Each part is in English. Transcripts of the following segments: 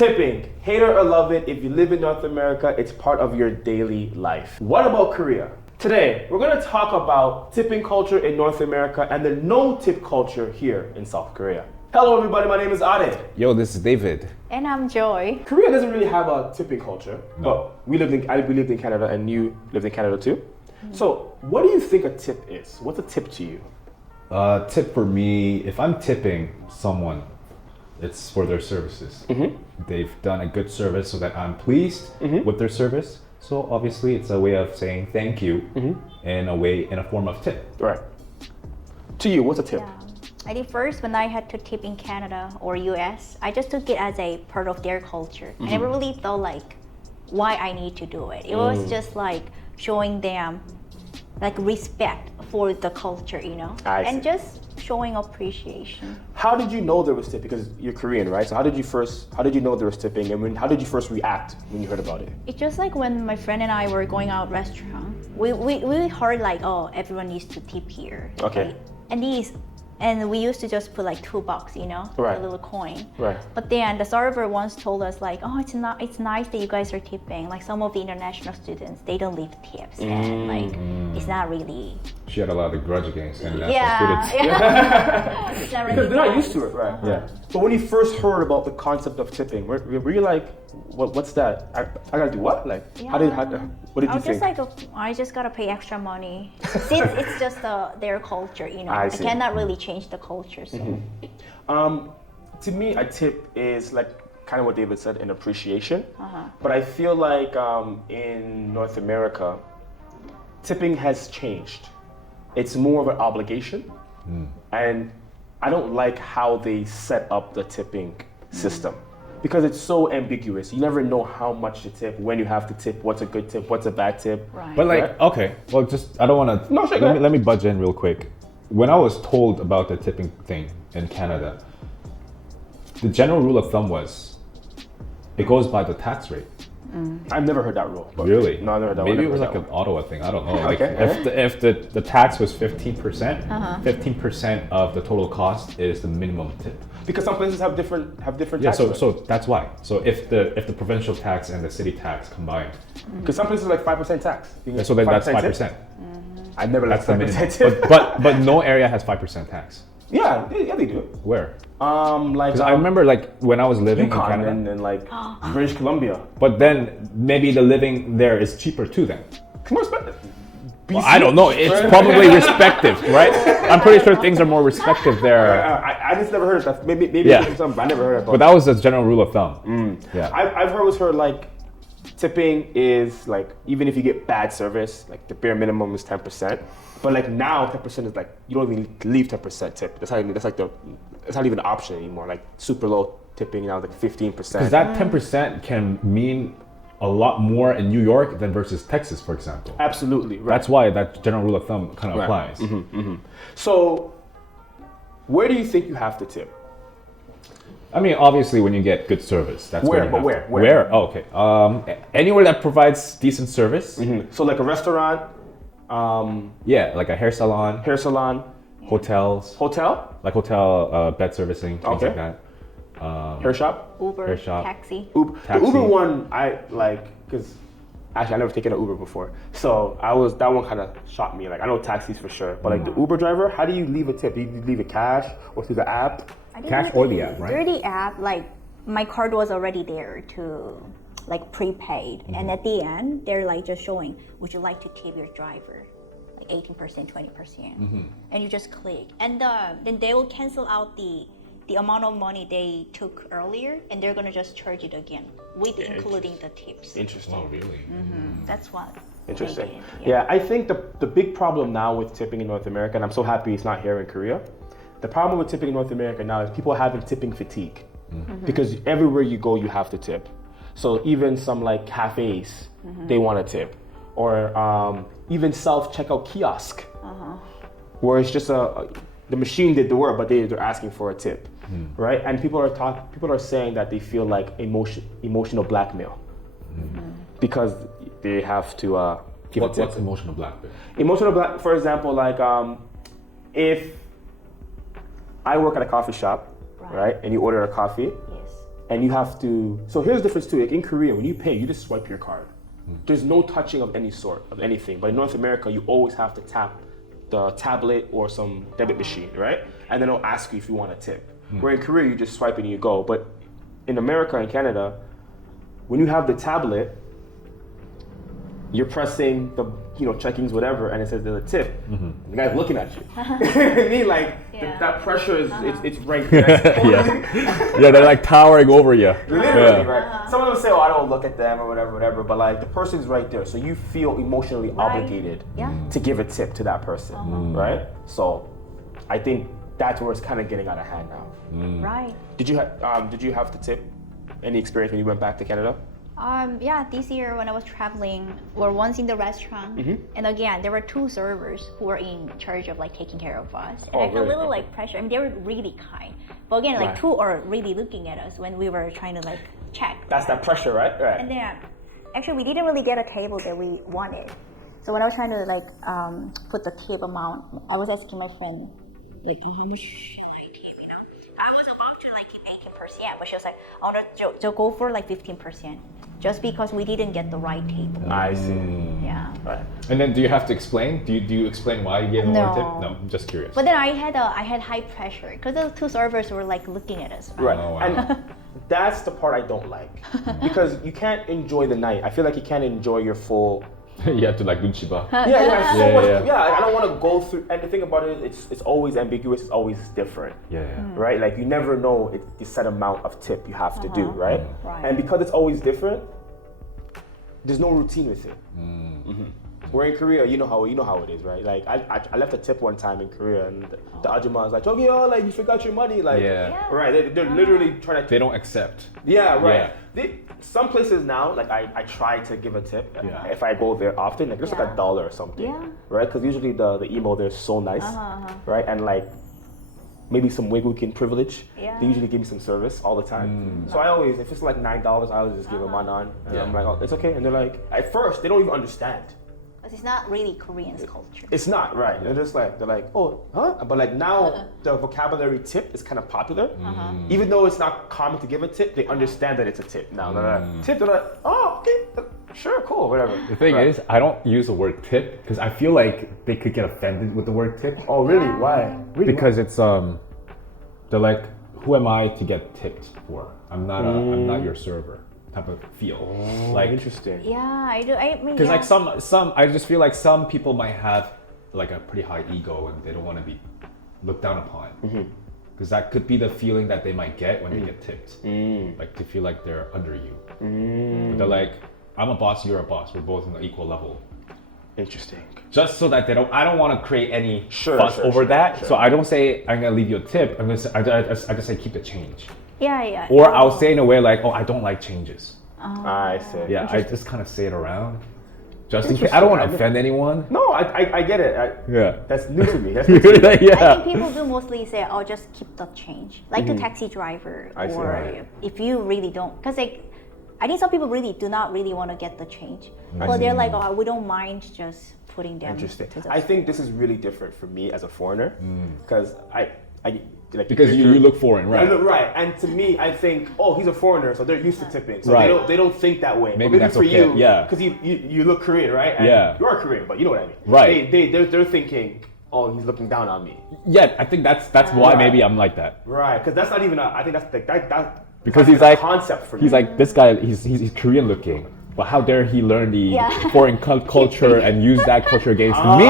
Tipping, hate it or love it, if you live in North America, it's part of your daily life. What about Korea? Today, we're gonna talk about tipping culture in North America and the no-tip culture here in South Korea. Hello everybody, my name is Ade. Yo, this is David. And I'm Joy. Korea doesn't really have a tipping culture, but we lived in Canada and you lived in Canada too. So, what do you think a tip is? What's a tip to you? Tip for me, if I'm tipping someone, it's for their services. They've done a good service so that I'm pleased with their service. So obviously it's a way of saying thank you in a form of tip. Right. To you, what's a tip? Yeah. I think first when I had to tip in Canada or US, I just took it as a part of their culture. I never really thought like why I need to do it. It was just like showing them like respect for the culture, you know? I see. Just showing appreciation. How did you know there was tipping? Because you're Korean, right? So how did you know there was tipping, and how did you first react when you heard about it? It's just like when my friend and I were going out restaurant, we heard like, oh, everyone needs to tip here. Okay. Right? And we used to just put like $2, you know, Right. a little coin. Right. But then the server once told us like, oh, it's nice that you guys are tipping. Like some of the international students, they don't leave tips, and like it's not really. She had a lot of grudge against international Yeah. students. Yeah. It's not really Because they're not fun. used to it, right? Yeah. But when you first heard about the concept of tipping, were you like, what's that? I gotta do what? Like, what did I you was think? just like, I just gotta pay extra money since it's just their culture, you know. I I see. cannot really change the culture. So. To me, a tip is like kind of what David said, an appreciation. But I feel like in North America, tipping has changed. It's more of an obligation, and I don't like how they set up the tipping system because it's so ambiguous. You never know how much to tip, when you have to tip, what's a good tip, what's a bad tip. Right. But like, Right. okay, well, just, I don't want to, No, sure, go ahead. let me budge in real quick. When I was told about the tipping thing in Canada, the general rule of thumb was, it goes by the tax rate. I've never heard that rule. But Really? No, I've never heard that. Maybe I've it was never like heard an Ottawa thing. I don't know. Like Okay. if the tax was 15%, 15% of the total cost is the minimum tip. that. Because some places have different Yeah, tax so that's why. So if the provincial tax and the city tax combined, because some places are like 5% tax. You can so then that's 5% 5%. tip. I never That's like the 5% minimum. tip. But no area has 5% tax. yeah, they do. Where? Like Because I remember like when I was living in Yukon Canada, and like British Columbia. but then maybe the living there is cheaper too then. It's more expensive. Well, I don't know. It's probably respective, right? I'm pretty sure things are more respective there. I just never heard of that. Maybe Yeah. it's something, but I never heard of that. But that was the general rule of thumb. Yeah. I've heard like tipping is like even if you get bad service, like the bare minimum is 10%. But like now 10% is like you don't even leave 10% tip. It's not even an option anymore. Like super low tipping now is like 15%. Because that 10% can mean a lot more in New York than versus Texas, for example. Absolutely, right. That's why that general rule of thumb kind of Right. applies. So where do you think you have to tip? I mean, obviously, when you get good service, that's Where? you But have where? to- Where? Where? Oh, okay. Anywhere that provides decent service. So like a restaurant, Yeah, like a hair salon, hair salon, hotels, hotel, like hotel bed servicing, things Okay. like that. hair shop. Uber, Hair shop. taxi. The Taxi. Uber one I like because actually I never taken an Uber before, so that one kind of shocked me. Like I know taxis for sure, but like the Uber driver, how do you leave a tip? Do you leave it cash or through the app? I didn't Cash need or the app, right? Through the app, like my card was already there to like prepaid, and at the end they're like just showing, would you like to tip your driver, like 18%, 20%, and you just click, and then they will cancel out the amount of money they took earlier, and they're gonna just charge it again with including the tips. Interesting. Oh, really? That's what. Interesting. they did, Yeah, I think the big problem now with tipping in North America, and I'm so happy it's not here in Korea. The problem with tipping in North America now is people are having tipping fatigue because everywhere you go you have to tip. So even some like cafes, they want to tip, or even self-checkout kiosk, where it's just the machine did the work, but they're asking for a tip, right? And people are saying that they feel like emotional blackmail because they have to give a tip. What's emotional blackmail? Emotional black, for example, like if I work at a coffee shop, right, and you order a coffee, Yes. and you have to. So here's the difference too. Like in Korea, when you pay, you just swipe your card. There's no touching of any sort of anything. But in North America, you always have to tap the tablet or some debit machine, right? And then it'll ask you if you want a tip. Where in Korea, you just swipe and you go. But in America and Canada, when you have the tablet, you're pressing the, checkings, whatever, and it says there's a tip. The guy's looking at you. I mean, like, that pressure is, it's right there. Yeah, they're like towering over you. Literally, right? Some of them say, I don't look at them or whatever, but like the person's right there. So you feel emotionally obligated to give a tip to that person, right? So I think that's where it's kind of getting out of hand now. Right. Did you have to tip? Any experience when you went back to Canada? Yeah, this year when I was traveling, we were once in the restaurant, and again, there were 2 servers who were in charge of like taking care of us. And I felt a little like pressure. I mean, they were really kind, but again, like 2 are really looking at us when we were trying to like check. That's that pressure, right? Right. And then, actually, we didn't really get a table that we wanted. So when I was trying to like put the tip amount, I was asking my friend, like, how much should I tip? I was about to like tip 18%, but she was like, oh no, Joe, go for like 15%. Just because we didn't get the right table. I see. Yeah. Right. And then do you have to explain? Do you explain why you gave them more tip? No, I'm just curious. But then I had high pressure because the 2 servers were like looking at us. Right. Oh, wow. And that's the part I don't like. Because you can't enjoy the night. I feel like you can't enjoy your full. You have to like 눈치 봐. I don't want to go through. And the thing about it is, it's always ambiguous. It's always different. Right? Like you never know the set amount of tip you have to do, right? Right. And because it's always different, there's no routine with it. Where in Korea, you know how it is, right? Like I left a tip one time in Korea, and the ajumma was like, "Jogyo, like you forgot your money." Like, right? They're literally trying to. They don't accept. Yeah, right. Some places now, like I try to give a tip if I go there often. Like there's like $1 or something, right? Because usually the emo there is so nice, right? And like maybe some Wigukin privilege. They usually give me some service all the time. So I always, if it's like $9, I always just give them manon, and I'm like, oh, it's okay. And they're like, at first they don't even understand. It's not really Korean culture. It's not, right? They're just like, oh, huh? But like now, the vocabulary tip is kind of popular. Even though it's not common to give a tip, they understand that it's a tip now. They're like, tip, they're like, oh, okay, sure, cool, whatever. The thing is, I don't use the word tip because I feel like they could get offended with the word tip. Oh, really? Why? Really? Because it's they're like, who am I to get tipped for? I'm not your server. Type of feel. Like interesting. Yeah, I do. I mean, because like some, I just feel like some people might have like a pretty high ego and they don't want to be looked down upon. Because that could be the feeling that they might get when they get tipped. Like to feel like they're under you. But they're like, I'm a boss, you're a boss. We're both on an equal level. Interesting. Just so that I don't want to create any fuss over that. So I don't say I'm gonna leave you a tip. I just say keep the change. Yeah. Or I'll say in a way like, oh, I don't like changes. I see. Yeah, I just kind of say it around. Just in case. I don't want to offend anyone. No, I get it. That's new to me. That's new to me. I think people do mostly say, oh, just keep the change. Like the taxi driver. If you really don't. Because like, I think some people really do not really want to get the change. But they're like, oh, we don't mind just putting them. Interesting. I think this is really different for me as a foreigner. Because I like because you look foreign, right? Right, and to me, I think, oh, he's a foreigner, so they're used to tipping, so they don't think that way. Maybe that's for you, because you look Korean, right? And you are Korean, but you know what I mean, right? They're thinking, oh, he's looking down on me. Yeah, I think that's why maybe I'm like that. Right, because that's not even I think that's that because he's like concept for me. He's like, this guy, he's Korean looking. But how dare he learn the foreign culture and use that culture against me?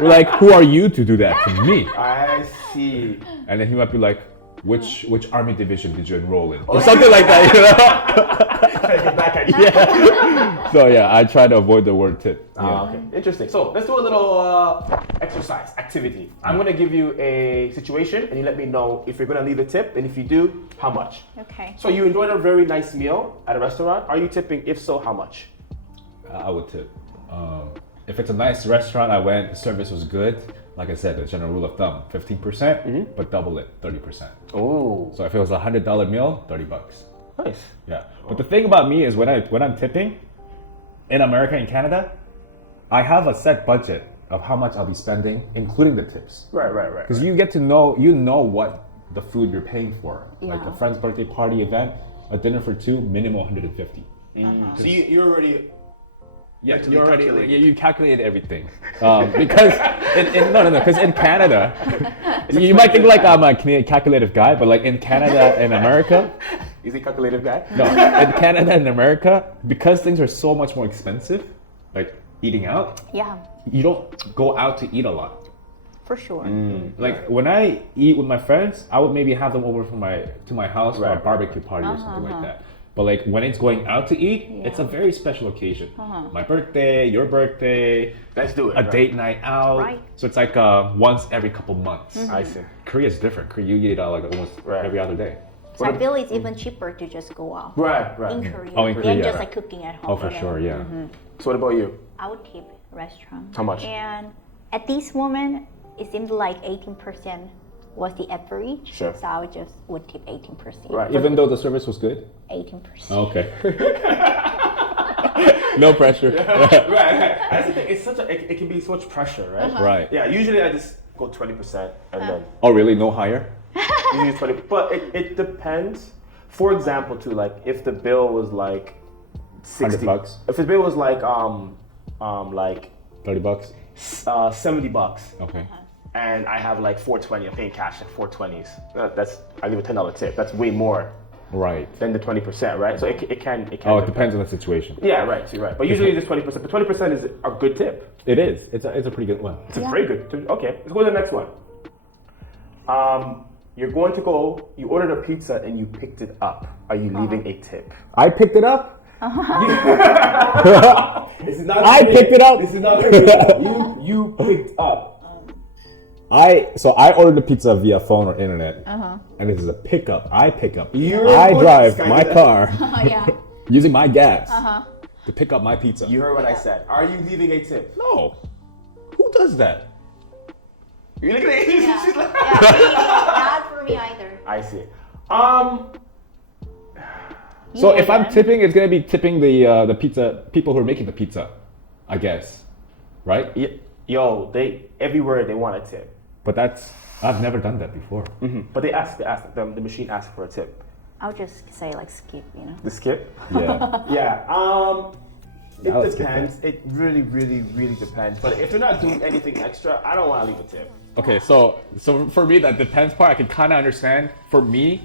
We're like, who are you to do that to me? I see. And then he might be like, which army division did you enroll in? Or something like that, you know? Try to get back at you. So yeah, I try to avoid the word tip. Okay, interesting. So let's do a little exercise, activity. I'm gonna give you a situation and you let me know if you're gonna leave a tip, and if you do, how much. Okay. So you enjoyed a very nice meal at a restaurant. Are you tipping? If so, how much? I would tip. If it's a nice restaurant, I went, the service was good. Like I said, the general rule of thumb, 15%, but double it, 30%. Oh. So if it was $100 meal, $30. Nice. Yeah. But the thing about me is when I'm tipping, in America and Canada, I have a set budget of how much I'll be spending, including the tips. Right. Because you get to know, what the food you're paying for. Like a Yeah. friend's birthday party event, a dinner for two, minimum 150. So you're already Yeah, Mentally you already calculated. you calculated everything. Because because in Canada, you might think like I'm a Canadian calculative guy, but like in Canada and America, is he a calculative guy? no, in Canada and America, because things are so much more expensive, like eating out, Yeah, you don't go out to eat a lot. for sure. Like when I eat with my friends, I would maybe have them over to my house for a Right. barbecue party or something like that. But like when it's going out to eat, it's a very special occasion. My birthday, your birthday, Let's do it. a date night out. Right. So it's like once every couple months. I see. Korea is different. Korea, you eat out like almost Right. every other day. So I feel it's even cheaper to just go out Right, in right. Korea Oh, in than Korea, just right. like cooking at home. Oh, for you know? sure, yeah. So what about you? I would tip restaurant. How much? And at this moment, it seemed like 18% was the average. Sure. So I would tip 18%. Right. Even though the service was good? 18%. Okay. No pressure. right. That's the thing. It's it can be so much pressure, right? Right. Yeah. Usually I just go 20% and then Oh, really? No higher? usually 20. But it depends. For example, too, like if the bill was like 60 $100. If the bill was like like $30? $70, Okay. and I have like 420, I'm paying cash like 420s. I give a $10 tip. That's way more Right. than the 20%, right? So it can. Oh, it depends on the situation. Yeah, right. You're right. But usually it's 20%. But 20% is a good tip. It is. It's a pretty good one. It's a very good tip. Okay, let's go to the next one. You're going to go. You ordered a pizza and you picked it up. Are you leaving a tip? I picked it up? This is not. I picked it up. This is not. You picked up. So I ordered the pizza via phone or internet, and this is a pickup. I pick up. I drive my car Yeah. using my gas to pick up my pizza. You heard what I said. Are you leaving a tip? No, who does that? You're looking at it. She's like. Not for me either. I see. So if I'm tipping, it's gonna be tipping the pizza people who are making the pizza, I guess, right? Yo, everywhere they want a tip. But I've never done that before. But they ask. The machine asks for a tip. I'll just say like skip, you know. The skip. Yeah. Yeah. It I'll skip depends. It really, really, really depends. But if you're not doing anything extra, I don't want to leave a tip. Okay, so for me, that depends part I can kind of understand. For me,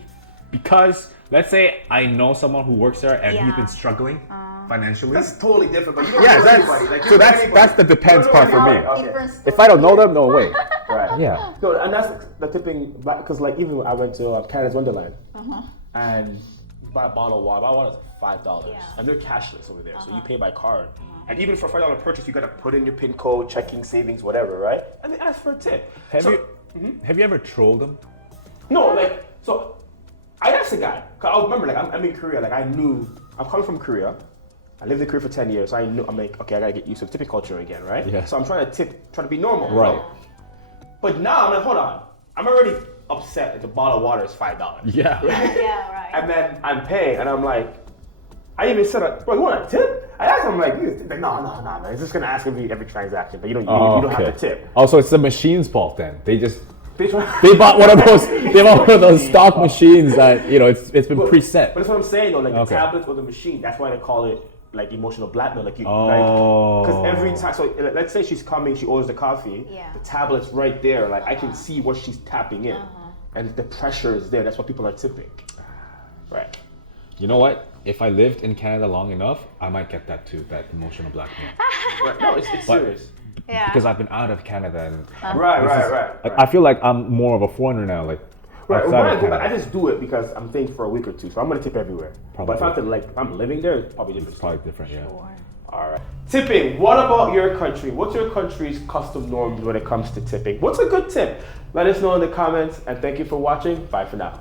because let's say I know someone who works there and he's Yeah. been struggling financially. That's totally different. But you don't Yeah, know that's- anybody. Like, you so don't know that's- anybody. that's the depends You don't part know for me. anybody. Okay. Different If I don't know them, no way. Right. Yeah. So, and that's the tipping, because like even when I went to Canada's Wonderland, and buy a bottle of water. Bottle of water is $5, and they're cashless over there, so you pay by card. And even for a $5 purchase, you gotta put in your PIN code, checking, savings, whatever, right? And they ask for a tip. Have you ever trolled them? No, like, so I asked the guy, 'cause I remember, like, I'm in Korea, like, I knew, I'm coming from Korea. I lived in Korea for 10 years, so I knew, I'm like, okay, I gotta get used to tipping culture again, right? Yeah. So I'm trying to be normal. Right. But now I'm like, hold on, I'm already upset that the bottle of water is $5. Yeah. Yeah, right. And then I'm paying, and I'm like, I even said, bro, you want a tip? I asked him, like, no, man, it's just gonna ask every transaction, but you don't have to tip. Oh, so it's the machine's fault then. They They bought one of those stock machines that it's been preset. But that's what I'm saying though, like the Okay. tablets or the machine. That's why they call it like emotional blackmail. Like Oh. because every time. So let's say she's coming, she orders the coffee. Yeah. The tablet's right there. Like I can see what she's tapping in, and the pressure is there. That's why people are tipping. Right. You know what? If I lived in Canada long enough, I might get that too, that emotional blackmail. Right. No, it's But- serious. Yeah. Because I've been out of Canada and Right. like, I feel like I'm more of a foreigner now. Like Right. outside When I of go back, Canada. I just do it because I'm staying for a week or two, so I'm gonna tip everywhere. But if I have to, like, if I'm living there, it's probably different. It's probably different, yeah. All right. Tipping. What about your country? What's your country's custom norms when it comes to tipping? What's a good tip? Let us know in the comments, and thank you for watching. Bye for now.